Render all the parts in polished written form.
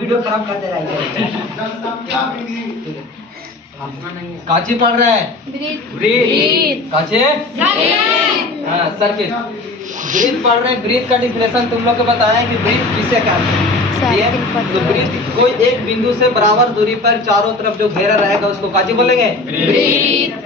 Video खराब कर दे रहा है। काची पढ़ रहा है? ब्रीथ। काचे? हाँ सरफेस। ब्रीथ पढ़ रहे हैं। ब्रीथ का डिफिनेशन तुम लोग को बताया है कि ब्रीथ किसे कहते हैं। तो ब्रीथ कोई एक बिंदु से बराबर दूरी पर चारों तरफ जो घेरा रहेगा उसको काची बोलेंगे?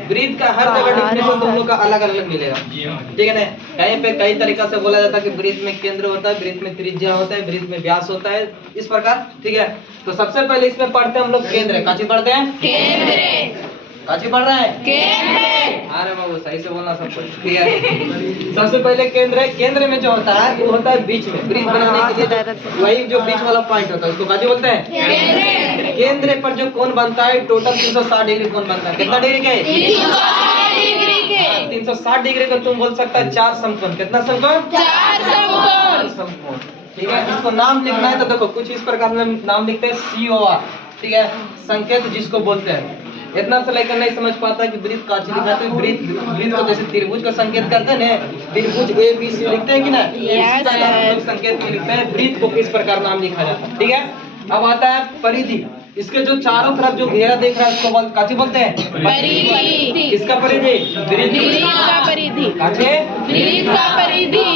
ब्रीथ का हर जगह डिफिनेशन तुम लोग का अलग अलग मिलेगा, ठीक है ना। कहीं पे कई तरीका से बोला जाता है कि ब्रीथ में केंद्र होता है, ब्रीथ में त्रिज्या होता है, ब्रीथ में व्यास होता है, इस प्रकार, ठीक है। तो सबसे पहले इसमें पढ़ते हैं हम लोग केंद्र। काची पढ़ते हैं? केंद्र। काची पढ़ रहे हैं? केंद्र। अरे बाबू सही से बोलना सब कुछ, ठीक है। सबसे पहले केंद्र है। केंद्र में जो होता है वो होता है बीच में, ब्रीथ बनाने के लिए वही जो बीच वाला पॉइंट होता है उसको काची बोलते हैं? केंद्र। केंद्र पर जो कोण बनता है टोटल 360 डिग्री कोण बनता है। कितना डिग्री के? 360 डिग्री का तुम बोल सकता है 4 समकोण। कितना समकोण? 4 समकोण, ठीक है। इसको नाम लिखना है तो देखो कुछ इस प्रकार में नाम लिखते हैं COR, ठीक है, संकेत जिसको बोलते हैं। इतना से लेकर नहीं समझ पाता कि ब्रीथ काची लिखा है, तो ब्रीथ को जैसे त्रिभुज का संकेत करते हैं ना, त्रिभुज ABC लिखते हैं कि ना, इसी प्रकार हम लोग संकेत में लिखते हैं ब्रीथ को किस प्रकार नाम लिखा जाता है, ठीक है। अब आता है परिधि। इसके जो चारों तरफ जो घेरा देख रहा है उसको काची बोलते हैं? परिधि। किसका परिधि? ब्रीथ का परिधि। काचे? ब्रीथ का परिधि।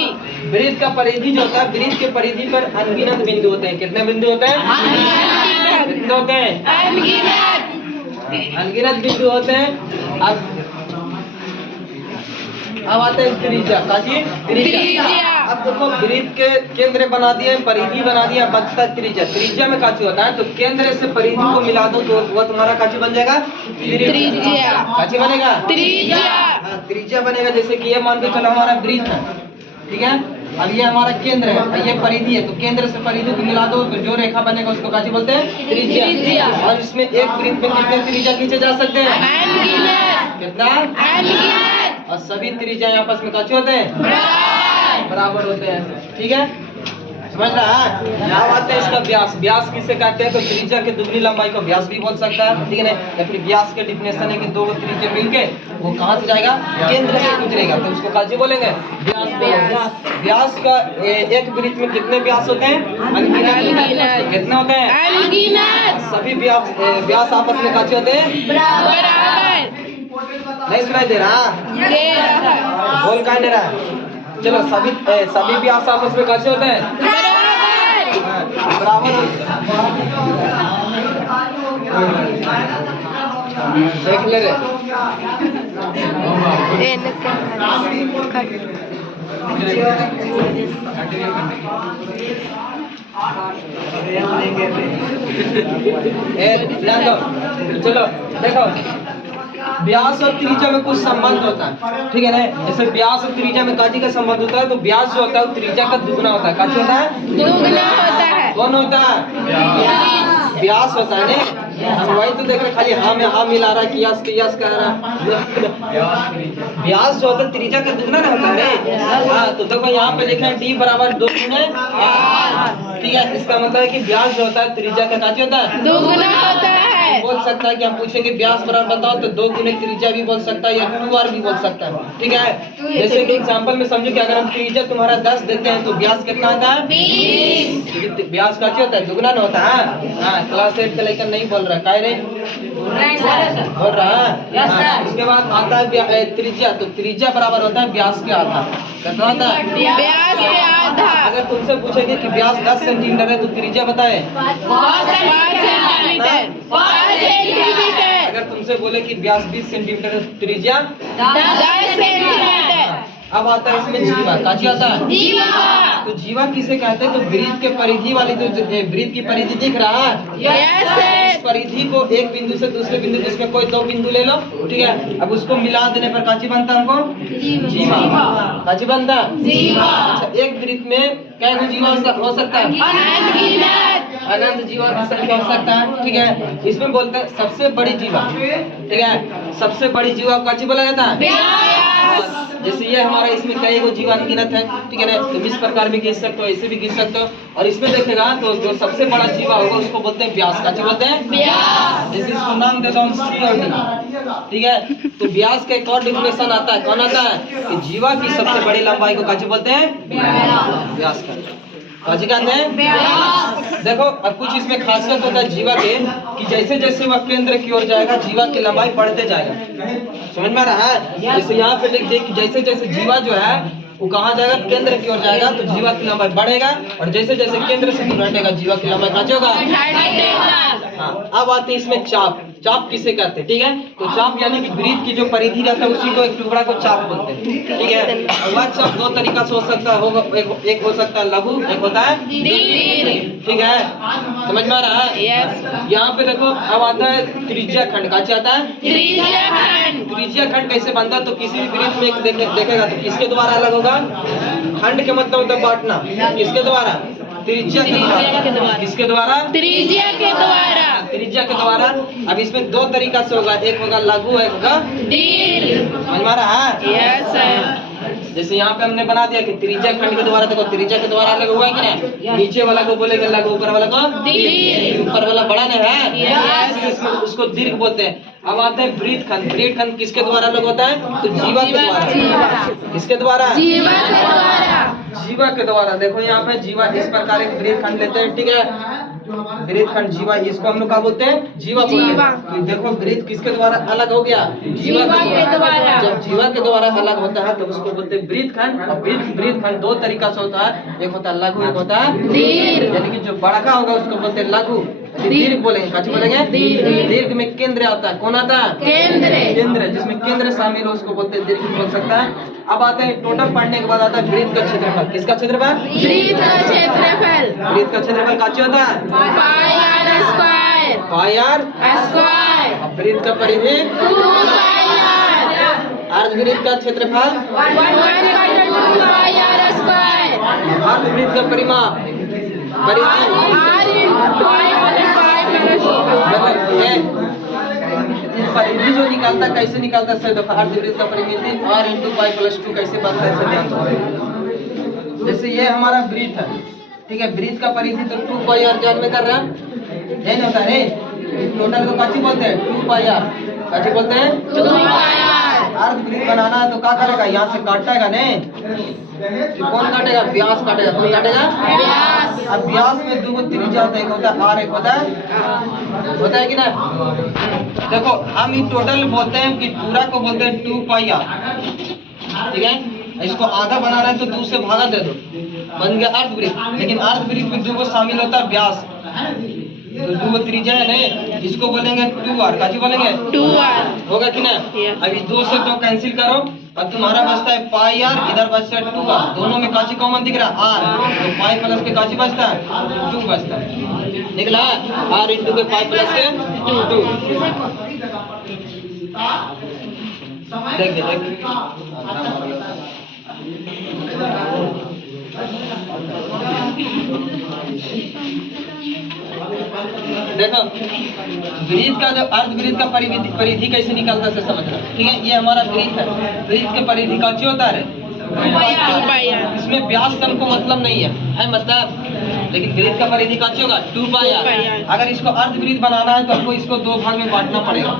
ब्रीथ का परिधि जो होता है, ब्रीथ के परिधि पर अनगिनत बिंदु होते हैं। कितने बिंदु होते हैं? कितने होते हैं? अनगिनत बिंदु होते हैं। अब आते हैं त्रिज्या। काची? त्रिज्या। अब देखो ब्रीथ के केंद्र बना दिए, परिधि बना दिया, बचता त्रिज्या। त्रिज्या में काची होता है तो केंद्र से परिधि को मिला दो तो वो तुम्हारा काची बन जाएगा? त्रिज्या। काची बनेगा? त्रिज्या। हाँ त्रिज्या बनेगा। जैसे कि ये मान के चलो हमारा ब्रीथ है, ठीक है। अब ये हमारा केंद्र है, ये परिधि है, तो केंद्र से परिधि को मिला दो तो जो रेखा बनेगा उसको काची बोलते हैं? त्रिज्या। और इसमें एक ब्रीथ में कितने त्रिज्या खींचे जा सकते हैं? कितना? और सभी त्रिज्या आपस में काची होते हैं? बराबर होते हैं, ठीक है। समझ रहा है? अब आते हैं इसका व्यास। व्यास किसे कहते हैं? तो त्रिज्या के दुगनी लंबाई को व्यास भी बोल सकता है, ठीक है ना। या फिर व्यास के डिफिनेशन है कि दो त्रिज्या मिलके वो कहाँ से जाएगा? केंद्र से गुजरेगा, तो उसको काची बोलेंगे? व्यास। व्यास का एक वृत्त में कितने व्यास होते हैं? अनगिनत। कितने होते हैं? अनगिनत। सभी व्यास आपस में काची होते हैं? बराबर। नहीं सुनाई दे रहा? बोल कहाँ दे रहा? चलो सभी व्यास आपस में कैसे होते हैं? बराबर। देख ले रे। चलो देखो व्यास और त्रिज्या में कुछ संबंध होता है, ठीक है ना। जैसे व्यास और त्रिज्या में काची का संबंध होता है तो व्यास जो होता है वो त्रिज्या का दुगना होता है। काची होता है? दुगना होता है। कौन होता है? व्यास होता है ना। हम वही तो देख रहे खाली हाँ में हाँ मिला रहा है, कियास कियास कह रहा है। व्यास जो होता है त्रिज्या का दुगना ना होता है। हाँ तो देखो यहाँ पे लिखा है D बराबर 2 गुना, ठीक है। इसका मतलब है कि व्यास जो होता है त्रिज्या का काची होता है? दुगना होता है। बोल सकता है कि हम पूछेंगे व्यास बराबर बताओ तो 2 गुने त्रिज्या भी बोल सकता है या 2r भी बोल सकता है, ठीक है। जैसे कि एग्जांपल में समझो कि अगर हम त्रिज्या तुम्हारा 10 देते हैं तो व्यास कितना आता है? 20। व्यास का क्या होता है? दुगना ना होता है। हाँ क्लास 8 के लेकर नहीं बोल रहा है रे, बोल रहा है। उसके बाद आता है त्रिज्या, तो त्रिज्या बराबर होता है व्यास के आधा। कितना होता है? व्यास के आधा। अगर तुमसे पूछेंगे कि व्यास 10 सेंटीमीटर है तो त्रिज्या बताए? 5 सेंटीमीटर। अगर तुमसे बोले कि व्यास 20 सेंटीमीटर है तो त्रिज्या 10 सेंटीमीटर। अब आता है इसमें जीवा। काची आता है? जीवा। तो जीवा किसे कहते हैं? तो ब्रीथ के परिधि वाली जो ब्रीथ की परिधि दिख रहा है, इस परिधि को एक बिंदु से दूसरे बिंदु, जिसमें कोई 2 बिंदु ले लो, ठीक है। अब उसको मिला देने पर काची बनता है हमको? जीवा। काची बनता है? जीवा। अच्छा एक ब्रीथ में क्या जीवा हो सकता है? अनंत जीवा की संख्या हो सकता है, ठीक है। इसमें बोलते हैं सबसे बड़ी जीवा, ठीक है। सबसे बड़ी जीवा काची बोला जाता है? जैसे ये हमारा इसमें कई गो जीवा अनगिनत है, ठीक है ना। तुम इस प्रकार भी गिन सकते हो, ऐसे भी गिन सकते हो। और इसमें देखेगा तो जो सबसे बड़ा जीवा होगा उसको बोलते हैं व्यास। काची बोलते हैं? व्यास। जैसे इसको नाम देता हूँ C और D, ठीक है। तो व्यास का एक और डिफिनेशन आता है, कौन आता है? कि जीवा की सबसे बड़ी लंबाई को काची बोलते हैं? व्यास का। काची कहते हैं। देखो अब कुछ इसमें खासियत होता है जीवा के कि जैसे जैसे वह केंद्र की ओर जाएगा जीवा की लंबाई बढ़ते जाएगा। समझ में आ रहा है? जैसे यहाँ पे देखिए कि जैसे जैसे जीवा जो है वो कहाँ जाएगा, केंद्र की ओर जाएगा तो जीवा की लंबाई बढ़ेगा, और जैसे जैसे केंद्र से दूर हटेगा जीवा की लंबाई घटेगा। हाँ, अब आते हैं इसमें चाप। चाप किसे कहते हैं? ठीक है, तो चाप यानी कि वृत्त की जो परिधि रहता है उसी को एक टुकड़ा को चाप बोलते हैं। ठीक है, वह चाप दो तरीका से हो सकता है, होगा एक हो सकता है लघु, एक होता है दीर्घ। ठीक है, समझ में आ रहा है? यहाँ पे देखो अब आता है त्रिज्या खंड। का आता है त्रिज्या खंड कैसे बनता है? तो किसी भी वृत्त में देखेगा तो किसके द्वारा अलग होगा? खंड के मतलब होता है बांटना। किसके द्वारा? त्रिज्या के द्वारा। किसके द्वारा? त्रिज्या के द्वारा। त्रिज्या के द्वारा। अब इसमें दो तरीका से होगा, एक होगा लघु, एक होगा दीर्घ। समझ में आ रहा है? Yes sir. जैसे यहाँ पे हमने बना दिया कि त्रिज्या खंड के द्वारा, देखो त्रिज्या के द्वारा अलग हुआ है कि नहीं? नीचे वाला को बोलेगा लघु, ऊपर वाला को दीर्घ। ऊपर वाला बड़ा नहीं है, इसमें उसको दीर्घ बोलते हैं। अब आता है वृत्त खंड। वृत्त खंड किसके द्वारा अलग होता है? तो जीवा के द्वारा। किसके द्वारा? जीवा के द्वारा। जीवा के द्वारा। देखो यहाँ पे जीवा इस प्रकार एक वृत्त खंड लेते हैं। ठीक है, वृत्त खंड जीवा, इसको हम लोग क्या बोलते हैं? जीवा बोलते हैं। तो देखो वृत्त किसके द्वारा अलग हो गया? जीवा के द्वारा। जब जीवा के द्वारा अलग होता है तो उसको बोलते हैं वृत्त खंड। और वृत्त खंड दो तरीका से होता है, एक होता है लघु, एक होता है दीर्घ। यानी कि जो बड़ा होगा उसको बोलते हैं लघु, दीर्घ बोलेंगे। कच्छ बोलेंगे दीर्घ में केंद्र आता है। कौन आता है? केंद्र। जिसमें केंद्र शामिल हो उसको बोलते हैं दीर्घ बोल सकता है। अब आते हैं टोटल पढ़ने के बाद आता है वृत्त का क्षेत्रफल। किसका क्षेत्रफल? वृत्त का क्षेत्रफल। वृत्त का क्षेत्रफल काची होता है? Pi r square. Pi r square. अब वृत्त का परिधि 2 पाई आर। अर्धवृत्त का क्षेत्रफल 1/2 पाई आर स्क्वायर। अर्धवृत्त का परिमाप परिधि जो निकालता कैसे निकालता है? देखो अर्धवृत्त का परिमिति r × पाई + 2 कैसे बनता है, इसे ध्यान दो। जैसे ये हमारा वृत्त है, ठीक है, वृत्त का परिधि तो 2 पाई r जान में कर रहा है ना होता है। टोटल को काची बोलते हैं? 2 पाई r। काची बोलते हैं? 2 पाई r। अर्धवृत्त बनाना है तो क्या करेगा? यहाँ से काटेगा नहीं, कौन काटेगा? व्यास काटेगा। कौन काटेगा? व्यास। अब व्यास में दो त्रिज्या होता है, एक होता है r, एक होता है कि ना? देखो हम ये टोटल बोलते हैं कि पूरा को बोलते हैं 2 पाई r। ठीक है, इसको आधा बनाना है तो 2 से भागा दे दो, बन गया अर्धवृत्त। लेकिन अर्धवृत्त में 2 को शामिल होता है व्यास, तो 2 त्रिज्या है नहीं, इसको बोलेंगे 2r। काची बोलेंगे? 2r। होगा कि ना? अभी 2 से 2 कैंसिल करो, अब तुम्हारा बचता है पाई r, इधर बचता है 2r। दोनों में काची कॉमन दिख रहा है? r। तो पाई प्लस के काची बचता है? 2 बचता है। निकला r × के पाई प्लस के 2। देख देखो वृत्त का जो अर्धवृत्त का परिधि कैसे निकालता है समझना। ठीक है, ये हमारा वृत्त है, वृत्त के परिधि का क्या होता है? इसमें व्यास का हमको मतलब नहीं है मतलब, लेकिन वृत्त का परिधि का क्या होगा? 2 पाई r। अगर इसको अर्धवृत्त बनाना है तो हमको इसको 2 भाग में बांटना पड़ेगा।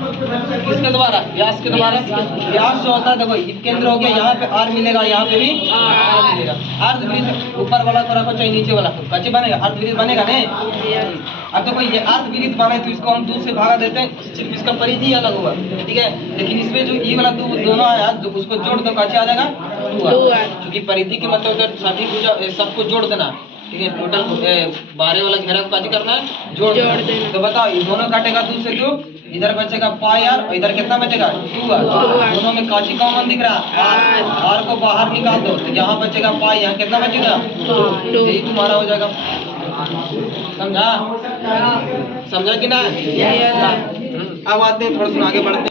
किसके द्वारा? व्यास के द्वारा। व्यास जो होता है देखो ये केंद्र हो गया, यहाँ पे r मिलेगा, यहाँ पे भी r मिलेगा। अर्धवृत्त ऊपर वाला को रखो चाहे नीचे वाला को, कैसे बनेगा? अर्धवृत्त बनेगा नहीं। अब देखो ये अर्धवृत्त बने तो इसको हम 2 से भागा देते हैं, सिर्फ इसका परिधि अलग होगा। ठीक है, लेकिन इसमें जो ये वाला दोनों आया जो उसको जोड़ दो, कैसे आ जाएगा? 2r। क्योंकि परिधि के मतलब सभी भुजा सबको जोड़ देना। ठीक है, टोटल 12 वाला घेरा को काजी करना है? जोड़ देना। तो बताओ ये दोनों काटेगा 2 से 2, इधर बचेगा पाई r और इधर कितना बचेगा? 2r। दोनों में काची कॉमन दिख रहा है? r को बाहर निकाल दो तो यहाँ बचेगा पाई, यहाँ कितना बचेगा? 2। यही तुम्हारा हो जाएगा। समझा कि ना? अब आते हैं थोड़ा सा आगे बढ़ते हैं।